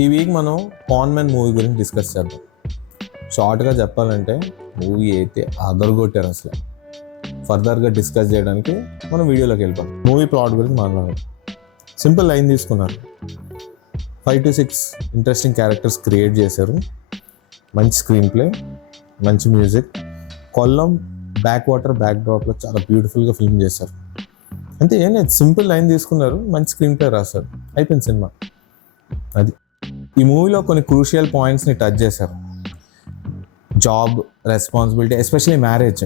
ఈ వీక్ మనం con man movie గురించి డిస్కస్ చేద్దాం. షార్ట్గా చెప్పాలంటే మూవీ అయితే అదరగొట్టారు అసలు. ఫర్దర్గా డిస్కస్ చేయడానికి మనం వీడియోలోకి వెళ్ళిపోతాం. మూవీ ప్లాట్ గురించి మాట్లాడదాం. సింపుల్ లైన్ తీసుకున్నారు, 5 to 6 ఇంట్రెస్టింగ్ క్యారెక్టర్స్ క్రియేట్ చేశారు, మంచి స్క్రీన్ ప్లే, మంచి music, Kollam back water back డ్రాప్లో చాలా బ్యూటిఫుల్గా ఫిల్మ్ చేశారు. అంతే, ఏం లేదు, సింపుల్ లైన్ తీసుకున్నారు, మంచి స్క్రీన్ ప్లే రాశారు, అయిపోయింది సినిమా. అది ఈ మూవీలో కొన్ని క్రూషియల్ పాయింట్స్ని టచ్ చేశారు. Job, responsibility, especially marriage.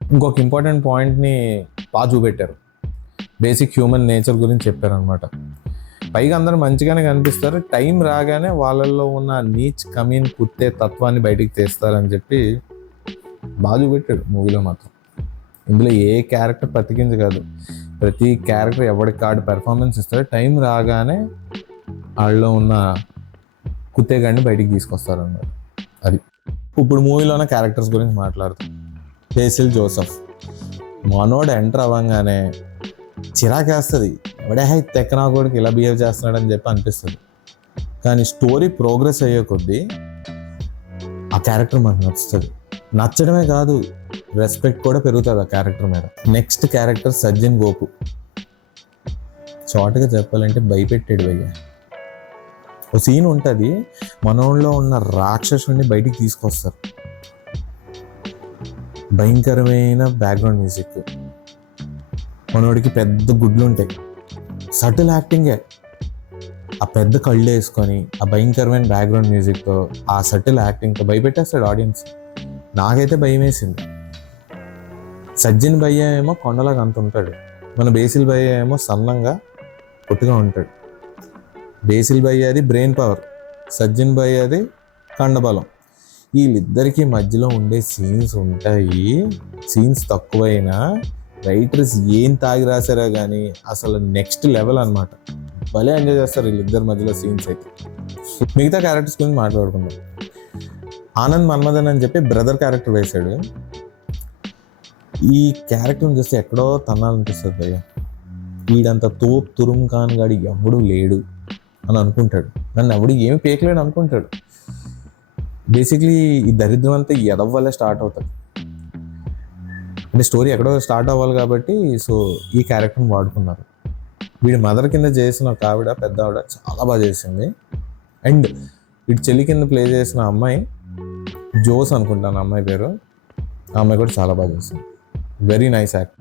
ఇంకొక ఇంపార్టెంట్ పాయింట్ని బాగా చూపెట్టారు. బేసిక్ హ్యూమన్ నేచర్ గురించి చెప్పారనమాట. పైగా అందరూ మంచిగానే కనిపిస్తారు, టైం రాగానే వాళ్ళల్లో ఉన్న నీచ్ కమీన్ కుత్తే తత్వాన్ని బయటికి తీస్తారని చెప్పి బాగా చూపెట్టాడు మూవీలో మాత్రం. ఇందులో ఏ క్యారెక్టర్ ప్రతికించి కాదు, ప్రతి క్యారెక్టర్ ఎవరికి కాడు పెర్ఫార్మెన్స్ ఇస్తాడు, టైం రాగానే వాళ్ళలో ఉన్న కుత్తేగాడిని బయటికి తీసుకొస్తారన్నమాట. అది ఇప్పుడు మూవీలోనే క్యారెక్టర్స్ గురించి మాట్లాడుతాం. బేసిల్ జోసెఫ్ మనోడు ఎంటర్ అవ్వగానే చిరాకేస్తుంది, ఎవడే తెక్కనా కూడా ఇలా బిహేవ్ చేస్తున్నాడని చెప్పి అనిపిస్తుంది. కానీ స్టోరీ ప్రోగ్రెస్ అయ్యే కొద్దీ ఆ క్యారెక్టర్ మనకు నచ్చుతుంది. నచ్చడమే కాదు, రెస్పెక్ట్ కూడా పెరుగుతుంది ఆ క్యారెక్టర్ మీద. Next character Sajjan Gopu. షార్ట్గా చెప్పాలంటే భయపెట్టాడు భయ్య. ఒక సీన్ ఉంటుంది, మనోళ్ళలో ఉన్న రాక్షసుని బయటికి తీసుకొస్తారు. భయంకరమైన బ్యాక్గ్రౌండ్ మ్యూజిక్, మనోడికి పెద్ద గుడ్లు ఉంటాయి, సటిల్ యాక్టింగే. ఆ పెద్ద కళ్ళు వేసుకొని ఆ భయంకరమైన బ్యాక్గ్రౌండ్ మ్యూజిక్తో, ఆ సటిల్ యాక్టింగ్తో భయపెట్టేస్తాడు ఆడియన్స్. నాకైతే భయం వేసింది. సజ్జన్ భయ్య ఏమో కొండలాగా అంత ఉంటాడు, మన బేసిల్ భయ్య ఏమో సన్నంగా పొట్టుగా ఉంటాడు. బేసిల్ భయ్యది బ్రెయిన్ పవర్, సజ్జన్ భయ్యది కండబలం. వీళ్ళిద్దరికీ మధ్యలో ఉండే సీన్స్ ఉంటాయి. సీన్స్ తక్కువైనా రైటర్స్ ఏం తాగి రాశారో కానీ అసలు నెక్స్ట్ లెవెల్ అనమాట. భలే ఎంజాయ్ చేస్తారు వీళ్ళిద్దరి మధ్యలో సీన్స్ అయితే. మిగతా క్యారెక్టర్స్ గురించి మాట్లాడుకుందాం. ఆనంద్ మన్మథన్ అని చెప్పి బ్రదర్ క్యారెక్టర్ వేశాడు. ఈ క్యారెక్టర్ని చూస్తే ఎక్కడో తన్నాలనిపిస్తుంది భయ్య. వీడంత తోపు తురుము కాని గాడి ఎవడూ లేడు అని అనుకుంటాడు, నన్ను ఎవడు ఏమి పేకలేడు అనుకుంటాడు. బేసిక్లీ ఈ దరిద్రం అంతా ఎదవ వల్లే స్టార్ట్ అవుతుంది. అంటే స్టోరీ ఎక్కడో స్టార్ట్ అవ్వాలి కాబట్టి సో ఈ క్యారెక్టర్ని వాడుకున్నారు. వీడి మదర్ కింద చేసిన ఒక ఆవిడ, పెద్ద ఆవిడ చాలా బాగా చేసింది. అండ్ వీడి చెల్లి కింద ప్లే చేసిన అమ్మాయి జోస్ అనుకుంటాను అమ్మాయి పేరు, ఆ అమ్మాయి కూడా చాలా బాగా చేసింది. Very nice act.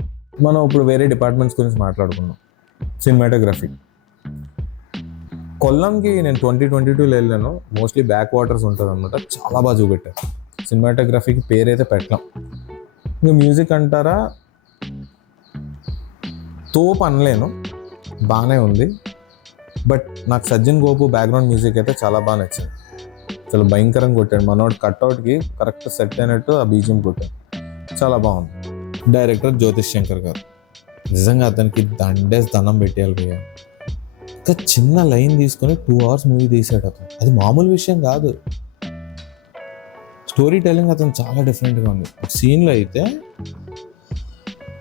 మనం ఇప్పుడు వేరే డిపార్ట్మెంట్స్ గురించి మాట్లాడుకున్నాం. సినిమాటోగ్రఫీ. కొల్లంకి నేను 2022లో వెళ్ళాను. మోస్ట్లీ బ్యాక్ వాటర్స్ ఉంటుంది అనమాట, చాలా బాగా చూపెట్టారు. సినిమాటోగ్రఫీకి పేరైతే పెట్టాం. ఇంకా మ్యూజిక్ అంటారా, తోపు అనలేను, బాగానే ఉంది. బట్ నాకు సజ్జన్ గోపు బ్యాక్గ్రౌండ్ మ్యూజిక్ అయితే చాలా బాగా నచ్చింది. చాలా భయంకరంగా కొట్టాడు, మనోడు కట్అవుట్కి కరెక్ట్ సెట్ అయినట్టు ఆ బీజియం కొట్టాడు, చాలా బాగుంది. డైరెక్టర్ జ్యోతిష్ శంకర్ గారు, నిజంగా అతనికి దండేసి దండం పెట్టేయాలి భయ్య. ఒక చిన్న లైన్ తీసుకొని 2 hours మూవీ తీసాడు అతను, అది మామూలు విషయం కాదు. స్టోరీ టెల్లింగ్ అతను చాలా డిఫరెంట్గా ఉంది. ఒక సీన్లో అయితే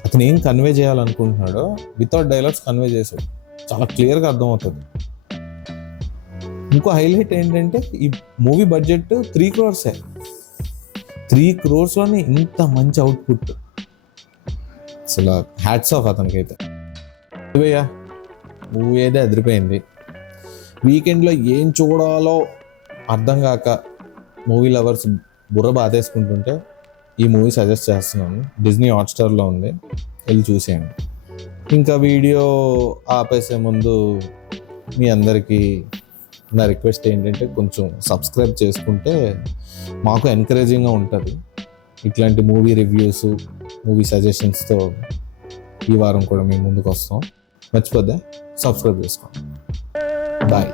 అతను ఏం కన్వే చేయాలనుకుంటున్నాడో వితౌట్ డైలాగ్స్ కన్వే చేశాడు, చాలా క్లియర్గా అర్థమవుతుంది. ఇంకో హైలైట్ ఏంటంటే ఈ మూవీ బడ్జెట్ 3 crores. 3 crores ఇంత మంచి అవుట్పుట్, అసలు హ్యాట్స్ ఆఫ్ అతనికైతే. భయ్యా మూవీ అయితే అదిరిపోయింది. వీకెండ్లో ఏం చూడాలో అర్థం కాక మూవీ లవర్స్ బుర్ర బాధేసుకుంటుంటే ఈ మూవీ సజెస్ట్ చేస్తున్నాను. డిజ్నీ హాట్స్టార్లో ఉంది, వెళ్ళి చూసేయండి. ఇంకా వీడియో ఆపేసే ముందు మీ అందరికీ నా రిక్వెస్ట్ ఏంటంటే కొంచెం సబ్స్క్రైబ్ చేసుకుంటే మాకు ఎంకరేజింగ్గా ఉంటుంది. ఇట్లాంటి మూవీ రివ్యూస్, మూవీ సజెషన్స్తో ఈ వారం కూడా మేము ముందుకు వస్తాం. మర్చిపోద్దా, సబ్స్క్రైబ్ చేసుకోండి. బాయ్.